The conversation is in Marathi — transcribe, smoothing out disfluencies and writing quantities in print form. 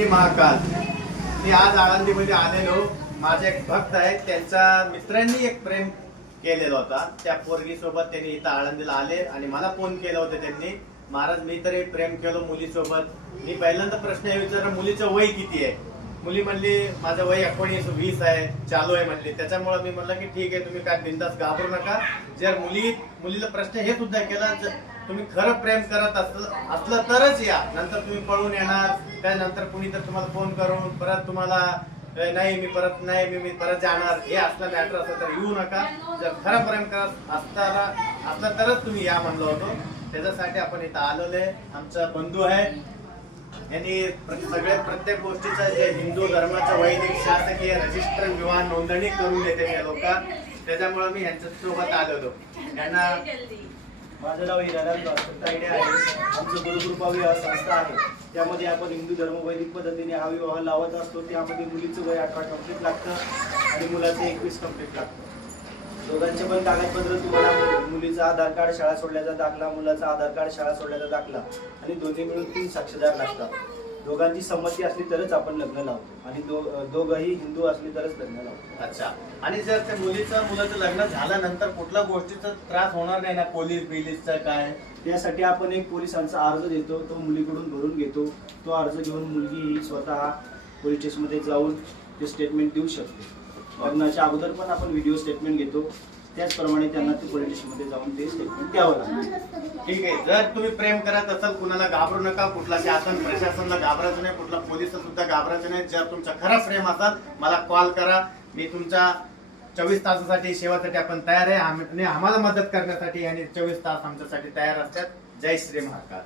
श्री महाकाल. मी आज आळंदीमध्ये आलेलो. माझे एक भक्त आहेत, त्यांच्या मित्रांनी एक प्रेम केलेला होता. त्या पोरगी सोबत त्यांनी इथं आळंदीला आले आणि मला फोन केला होता त्यांनी. महाराज मी तरी प्रेम केलं मुलीसोबत. मी पहिल्यांदा प्रश्न विचारला मुलीचं वय किती आहे. मुली म्हणली माझं वय 19-20 आहे, चालू आहे म्हणली. त्याच्यामुळे मी म्हणलं की ठीक आहे, तुम्ही काय बिंदास घाबरू नका. जर मुलीला प्रश्न हे सुद्धा केला, तुम्ही खरं प्रेम करत असलं तरच या, नंतर तुम्ही पळून येणार. त्यानंतर कुणी तर तुम्हाला फोन करून परत तुम्हाला नाही मी परत जाणार, हे असलं मॅटर असलं तर येऊ नका. जर खरं प्रेम करत असलं तरच तुम्ही या म्हणलं होतो. त्याच्यासाठी आपण इथं आलेले. आमचा बंधू आहे, यांनी प्रत्येक गोष्टीचं जे हिंदू धर्माचं वैदिक शासकीय रजिस्टर विवाह नोंदणी करून देते या लोक. त्याच्यामुळे मी यांच्या सोबत आलेलो. यांना माझं नाव हिरालाल तायडे आहे. आमचं गुरुकृपा विवाह संस्था आहे. त्यामध्ये आपण हिंदू धर्म वैदिक पद्धतीने हा विवाह लावत असतो. त्यामध्ये मुलीचं वय 18 कंप्लीट लागतं आणि मुलाचं 21 कंप्लीट लागतं. दोघांचे पण कागदपत्र तुम्हाला मुलीचा आधार कार्ड, शाळा सोडल्याचा दाखला, मुलाचा आधार कार्ड, शाळा सोडल्याचा दाखला आणि दोन्ही मिळून 3 साक्षीदार लागतात. दोघांची संमती असली तरच आपण लग्न लावतो आणि दोघंही हिंदू असले तरच लग्न लावतो. अच्छा. आणि जर त्या मुलाचं लग्न झाल्यानंतर कुठल्या गोष्टीचा त्रास होणार नाही ना, पोलीसचा काय? त्यासाठी आपण एक पोलिसांचा अर्ज देतो, तो मुलीकडून भरून घेतो. तो अर्ज घेऊन मुलगी ही स्वतः पोलीस स्टेशनमध्ये जाऊन ते स्टेटमेंट देऊ शकते. लग्नाच्या अगोदर पण आपण व्हिडिओ स्टेटमेंट घेतो, त्याचप्रमाणे त्यांना ते पोलीस स्टेशनमध्ये जाऊन ते स्टेटमेंट द्यावं लागतं. ठीक आहे. जर तुम्ही प्रेम करत असाल कुणाला घाबरू नका. कुठला शासन प्रशासनाला घाबरायचं नाही, कुठला पोलिस सुद्धा घाबरायचं नाही. जर तुमचं खरं प्रेम असाल मला कॉल करा. मी तुमच्या 24 तासासाठी सेवासाठी आपण तयार आहे. आम्हाला मदत करण्यासाठी आणि 24 तास आमच्यासाठी तयार असतात. जय श्री महाकाल.